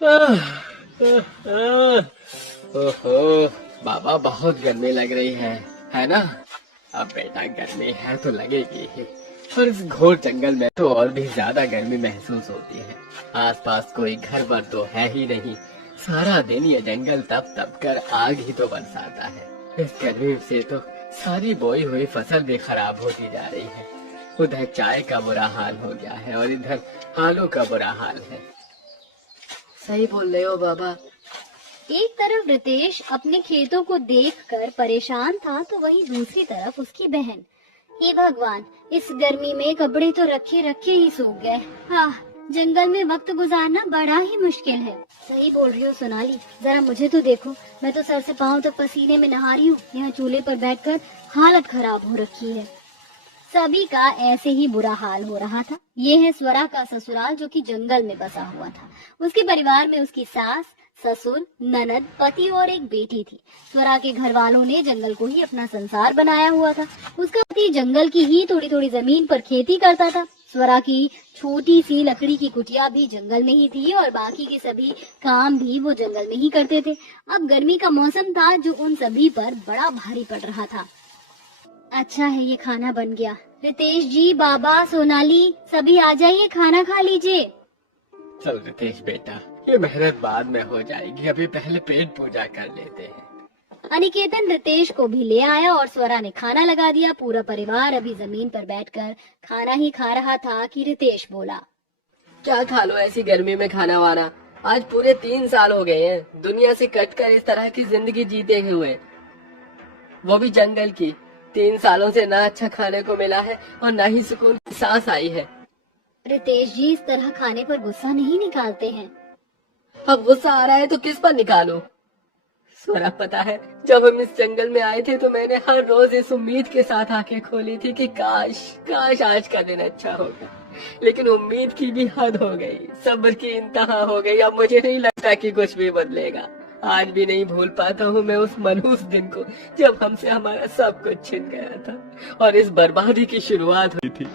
ओहो, बाबा बहुत गर्मी लग रही है ना? अब बेटा गर्मी है तो लगेगी ही। और इस घोर जंगल में तो और भी ज्यादा गर्मी महसूस होती है। आसपास कोई घर बर तो है ही नहीं। सारा दिन ये जंगल तप तप कर आग ही तो बरसाता है। इस गर्मी से तो सारी बोई हुई फसल भी खराब होती जा रही है। उधर चाय का बुरा हाल हो गया है और इधर आलू का बुरा हाल है। सही बोल रहे हो बाबा। एक तरफ रितेश अपने खेतों को देखकर परेशान था तो वहीं दूसरी तरफ उसकी बहन। हे भगवान, इस गर्मी में कपड़े तो रखे रखे ही सूख गए। जंगल में वक्त गुजारना बड़ा ही मुश्किल है। सही बोल रही हो सोनाली, जरा मुझे तो देखो, मैं तो सर से पांव तक पसीने में नहा रही हूँ। यहाँ चूल्हे पर बैठकर हालत खराब हो रखी है। सभी का ऐसे ही बुरा हाल हो रहा था। ये है स्वरा का ससुराल जो कि जंगल में बसा हुआ था। उसके परिवार में उसकी सास, ससुर, ननद, पति और एक बेटी थी। स्वरा के घर वालों ने जंगल को ही अपना संसार बनाया हुआ था। उसका पति जंगल की ही थोड़ी थोड़ी जमीन पर खेती करता था। स्वरा की छोटी सी लकड़ी की कुटिया भी जंगल में ही थी और बाकी के सभी काम भी वो जंगल में ही करते थे। अब गर्मी का मौसम था जो उन सभी पर बड़ा भारी पड़ रहा था। अच्छा है ये खाना बन गया। रितेश जी, बाबा, सोनाली, सभी आ जाइए, खाना खा लीजिए। चल रितेश बेटा, ये मेहनत बाद में हो जाएगी, अभी पहले पेट पूजा कर लेते हैं। अनिकेतन रितेश को भी ले आया और स्वरा ने खाना लगा दिया। पूरा परिवार अभी जमीन पर बैठकर खाना ही खा रहा था कि रितेश बोला, क्या खा लो ऐसी गर्मी में खाना वाना। आज पूरे 3 साल हो गए हैं दुनिया से कटकर इस तरह की जिंदगी जीते हुए, वो भी जंगल की। 3 सालों से ना अच्छा खाने को मिला है और ना ही सुकून की सांस आई है। रितेश जी, इस तरह खाने पर गुस्सा नहीं निकालते हैं। अब गुस्सा आ रहा है तो किस पर निकालो। स्वरा, पता है जब हम इस जंगल में आए थे तो मैंने हर रोज इस उम्मीद के साथ आंखें खोली थी कि काश काश आज का दिन अच्छा होगा, लेकिन उम्मीद की भी हद हो गई, सब्र की इंतहा हो गई। अब मुझे नहीं लगता कि कुछ भी बदलेगा। आज भी नहीं भूल पाता हूँ मैं उस मनहूस दिन को जब हमसे हमारा सब कुछ छिन गया था और इस बर्बादी की शुरुआत हुई थी।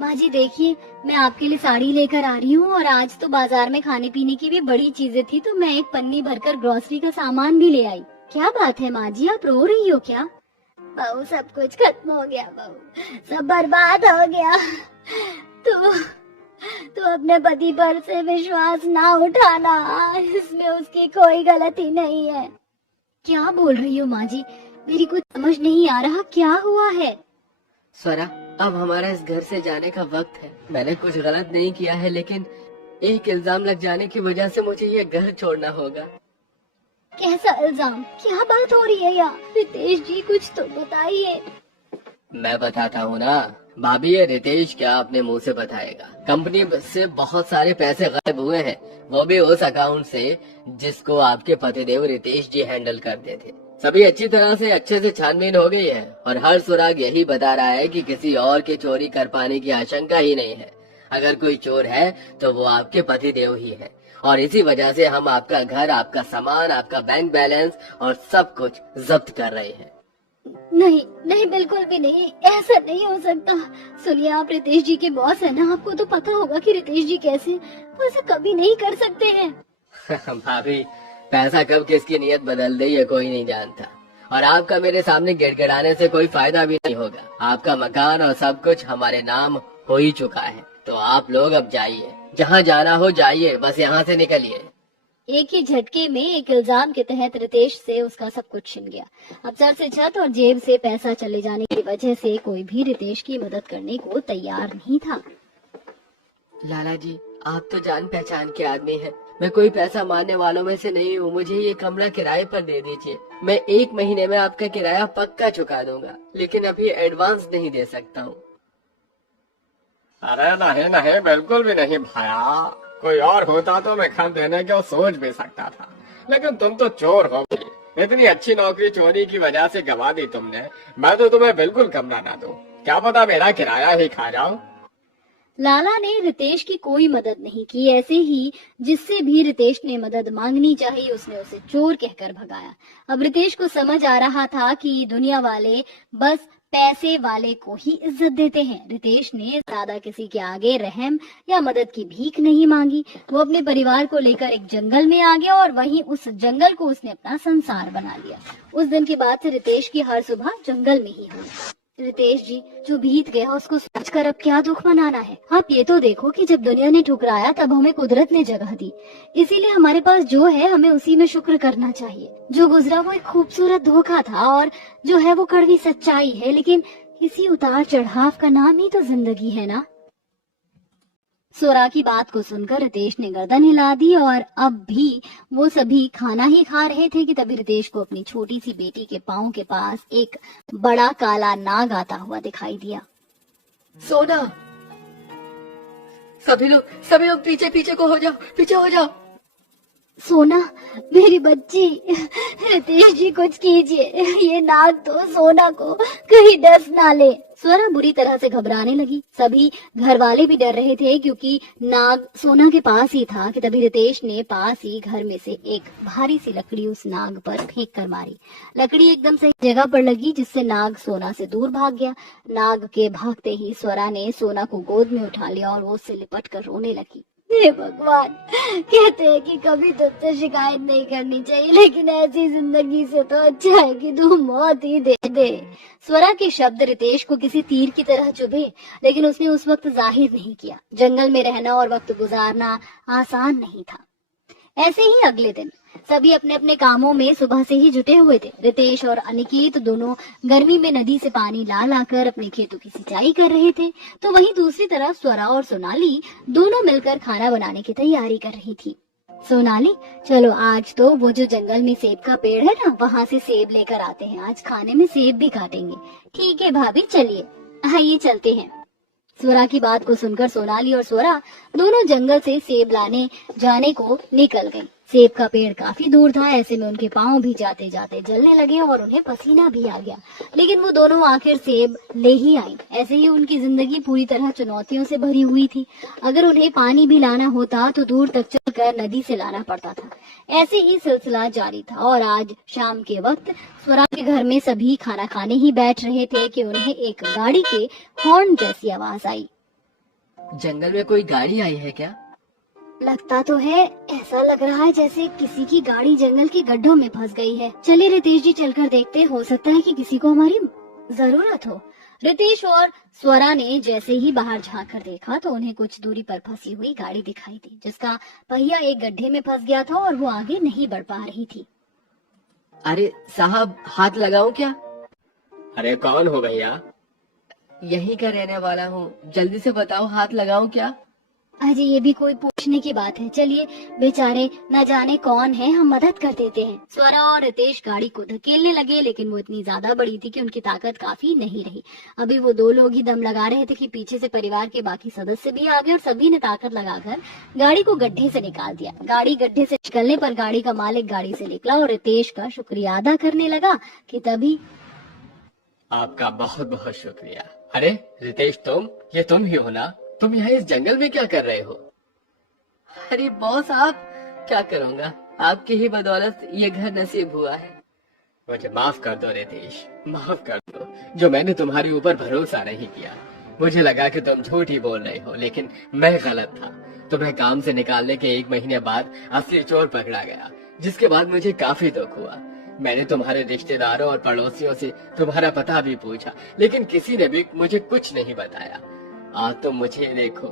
माँ जी देखिए, मैं आपके लिए साड़ी लेकर आ रही हूँ और आज तो बाजार में खाने पीने की भी बड़ी चीजें थी तो मैं एक पन्नी भरकर ग्रोसरी का सामान भी ले आई। क्या बात है माँ जी, आप रो रही हो क्या? बहू, सब कुछ खत्म हो गया बहू, सब बर्बाद हो गया। तो अपने पति पर से विश्वास ना उठाना, इसमें उसकी कोई गलती नहीं है। क्या बोल रही हो माँ जी, मेरी कुछ समझ नहीं आ रहा, क्या हुआ है? स्वरा, अब हमारा इस घर से जाने का वक्त है। मैंने कुछ गलत नहीं किया है, लेकिन एक इल्जाम लग जाने की वजह से मुझे ये घर छोड़ना होगा। कैसा इल्जाम? क्या बात हो रही है यार? रितेश जी कुछ तो बताइए। मैं बताता हूँ ना भाभी, ये रितेश क्या अपने मुंह से बताएगा। कंपनी से बहुत सारे पैसे गायब हुए हैं, वो भी उस अकाउंट से जिसको आपके पतिदेव रितेश जी हैंडल करते थे। सभी अच्छी तरह से अच्छे से छानबीन हो गई है और हर सुराग यही बता रहा है कि किसी और के चोरी कर पाने की आशंका ही नहीं है। अगर कोई चोर है तो वो आपके पतिदेव ही है और इसी वजह से हम आपका घर, आपका सामान, आपका बैंक बैलेंस और सब कुछ जब्त कर रहे हैं। नहीं नहीं, बिल्कुल भी नहीं, ऐसा नहीं हो सकता। सुनिए, आप रितेश जी के बॉस है ना, आपको तो पता होगा कि रितेश जी कैसे, तो ऐसा कभी नहीं कर सकते हैं। भाभी, पैसा कब किसकी नीयत बदल दे ये कोई नहीं जानता और आपका मेरे सामने गिड़गिड़ाने से कोई फायदा भी नहीं होगा। आपका मकान और सब कुछ हमारे नाम हो ही चुका है, तो आप लोग अब जाइए, जहाँ जाना हो जाइए, बस यहाँ से निकलिए। एक ही झटके में एक इल्जाम के तहत रितेश से उसका सब कुछ छिन गया। अब सर से छत और जेब से पैसा चले जाने की वजह से कोई भी रितेश की मदद करने को तैयार नहीं था। लाला जी, आप तो जान पहचान के आदमी हैं। मैं कोई पैसा मारने वालों में से नहीं हूँ। मुझे ये कमरा किराए पर दे दीजिए। मैं 1 महीने में आपका किराया पक्का चुका दूंगा, लेकिन अभी एडवांस नहीं दे सकता हूँ। अरे नहीं नहीं, बिल्कुल भी नहीं भाया। कोई और होता तो मैं खर्च देने को सोच भी सकता था, लेकिन तुम तो चोर हो गई। इतनी अच्छी नौकरी चोरी की वजह से गवा दी तुमने। मैं तो तुम्हें बिल्कुल कमरा ना दूं, क्या पता मेरा किराया ही खा जाओ। लाला ने रितेश की कोई मदद नहीं की। ऐसे ही जिससे भी रितेश ने मदद मांगनी चाहिए उसने उसे चोर कहकर भगाया। अब रितेश को समझ आ रहा था कि दुनिया वाले बस पैसे वाले को ही इज्जत देते हैं। रितेश ने ज्यादा किसी के आगे रहम या मदद की भीख नहीं मांगी। वो अपने परिवार को लेकर एक जंगल में आ गया और वहीं उस जंगल को उसने अपना संसार बना लिया। उस दिन के बाद से रितेश की हर सुबह जंगल में ही हुई। रितेश जी, जो बीत गया उसको सोचकर अब क्या दुख मनाना है। आप ये तो देखो कि जब दुनिया ने ठुकराया तब हमें कुदरत ने जगह दी, इसीलिए हमारे पास जो है हमें उसी में शुक्र करना चाहिए। जो गुजरा वो एक खूबसूरत धोखा था और जो है वो कड़वी सच्चाई है, लेकिन इसी उतार चढ़ाव का नाम ही तो जिंदगी है ना। स्वरा की बात को सुनकर रितेश ने गर्दन हिला दी और अब भी वो सभी खाना ही खा रहे थे कि तभी रितेश को अपनी छोटी सी बेटी के पाँव के पास एक बड़ा काला नाग आता हुआ दिखाई दिया। सोना, सभी लोग पीछे पीछे को हो जाओ, पीछे हो जाओ। सोना, मेरी बच्ची, रितेश जी कुछ कीजिए, ये नाग तो सोना को कहीं डस ना ले। स्वरा बुरी तरह से घबराने लगी। सभी घर वाले भी डर रहे थे क्योंकि नाग सोना के पास ही था कि तभी रितेश ने पास ही घर में से एक भारी सी लकड़ी उस नाग पर फेंक कर मारी। लकड़ी एकदम सही जगह पर लगी जिससे नाग सोना से दूर भाग गया। नाग के भागते ही स्वरा ने सोना को गोद में उठा लिया और वो उससे लिपट कर रोने लगी। हे भगवान, कहते हैं कि कभी तुझसे शिकायत नहीं करनी चाहिए, लेकिन ऐसी जिंदगी से तो अच्छा है कि तू मौत ही दे दे। स्वरा के शब्द रितेश को किसी तीर की तरह चुभे, लेकिन उसने उस वक्त जाहिर नहीं किया। जंगल में रहना और वक्त गुजारना आसान नहीं था। ऐसे ही अगले दिन सभी अपने अपने कामों में सुबह से ही जुटे हुए थे। रितेश और अनिकेत दोनों गर्मी में नदी से पानी ला लाकर अपने खेतों की सिंचाई कर रहे थे, तो वहीं दूसरी तरफ स्वरा और सोनाली दोनों मिलकर खाना बनाने की तैयारी कर रही थी। सोनाली, चलो आज तो वो जो जंगल में सेब का पेड़ है ना, वहाँ से सेब लेकर आते हैं। आज खाने में सेब भी काटेंगे। ठीक है भाभी, चलिए आइए चलते हैं। स्वरा की बात को सुनकर सोनाली और स्वरा दोनों जंगल से सेब लाने जाने को निकल गई। सेब का पेड़ काफी दूर था, ऐसे में उनके पांव भी जाते जाते जलने लगे और उन्हें पसीना भी आ गया, लेकिन वो दोनों आखिर सेब ले ही आई। ऐसे ही उनकी जिंदगी पूरी तरह चुनौतियों से भरी हुई थी। अगर उन्हें पानी भी लाना होता तो दूर तक चलकर नदी से लाना पड़ता था। ऐसे ही सिलसिला जारी था और आज शाम के वक्त स्वरा के घर में सभी खाना खाने ही बैठ रहे थे कि उन्हें एक गाड़ी के हॉर्न जैसी आवाज आई। जंगल में कोई गाड़ी आई है क्या? लगता तो है, ऐसा लग रहा है जैसे किसी की गाड़ी जंगल के गड्ढों में फंस गई है। चलिए रितेश जी, चलकर देखते, हो सकता है कि किसी को हमारी जरूरत हो। रितेश और स्वरा ने जैसे ही बाहर झांक कर देखा तो उन्हें कुछ दूरी पर फंसी हुई गाड़ी दिखाई दी, जिसका पहिया एक गड्ढे में फंस गया था और वो आगे नहीं बढ़ पा रही थी। अरे साहब, हाथ लगाऊं क्या? अरे कौन हो भैया? यहीं का रहने वाला हूँ, जल्दी से बताओ, हाथ लगाऊं क्या? अजी, ये भी कोई पूछने की बात है। चलिए, बेचारे न जाने कौन है, हम मदद कर देते हैं। स्वरा और रितेश गाड़ी को धकेलने लगे, लेकिन वो इतनी ज्यादा बड़ी थी कि उनकी ताकत काफी नहीं रही। अभी वो दो लोग ही दम लगा रहे थे कि पीछे से परिवार के बाकी सदस्य भी आ गए और सभी ने ताकत लगाकर गाड़ी को गड्ढे से निकाल दिया। गाड़ी गड्ढे से निकलने पर गाड़ी का मालिक गाड़ी से निकला और रितेश का शुक्रिया अदा करने लगा कि तभी आपका बहुत बहुत शुक्रिया। अरे रितेश, ये तुम ही हो ना? तुम यहाँ इस जंगल में क्या कर रहे हो? अरे बॉस, आप क्या करूँगा, आपकी ही बदौलत ये घर नसीब हुआ है। मुझे माफ कर दो रितेश, माफ कर दो, जो मैंने तुम्हारे ऊपर भरोसा नहीं किया। मुझे लगा कि तुम झूठ ही बोल रहे हो, लेकिन मैं गलत था। तुम्हें काम से निकालने के 1 महीने बाद असली चोर पकड़ा गया, जिसके बाद मुझे काफी दुख हुआ। मैंने तुम्हारे रिश्तेदारों और पड़ोसियों से तुम्हारा पता भी पूछा, लेकिन किसी ने भी मुझे कुछ नहीं बताया। आज तो मुझे देखो,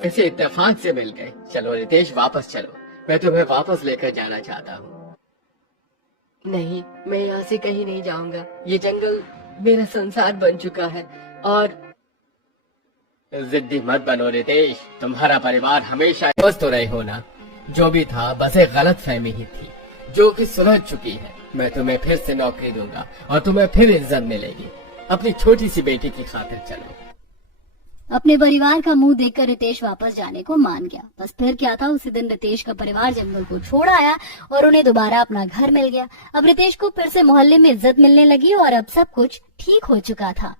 इसे इत्तेफाक से मिल गए। चलो रितेश, वापस चलो, मैं तुम्हें वापस लेकर जाना चाहता हूँ। नहीं, मैं यहाँ से कहीं नहीं जाऊंगा। ये जंगल मेरा संसार बन चुका है। और जिद्दी मत बनो रितेश, तुम्हारा परिवार हमेशा स्वस्थ रहे हो ना। जो भी था बस एक गलत फहमी ही थी, जो कि सुलझ चुकी है। मैं तुम्हें फिर से नौकरी दूंगा और तुम्हें फिर इज्जत मिलेगी। अपनी छोटी सी बेटी की खातिर चलो। अपने परिवार का मुंह देखकर रितेश वापस जाने को मान गया। बस फिर क्या था, उसी दिन रितेश का परिवार जंगल को छोड़ आया और उन्हें दोबारा अपना घर मिल गया। अब रितेश को फिर से मोहल्ले में इज्जत मिलने लगी और अब सब कुछ ठीक हो चुका था।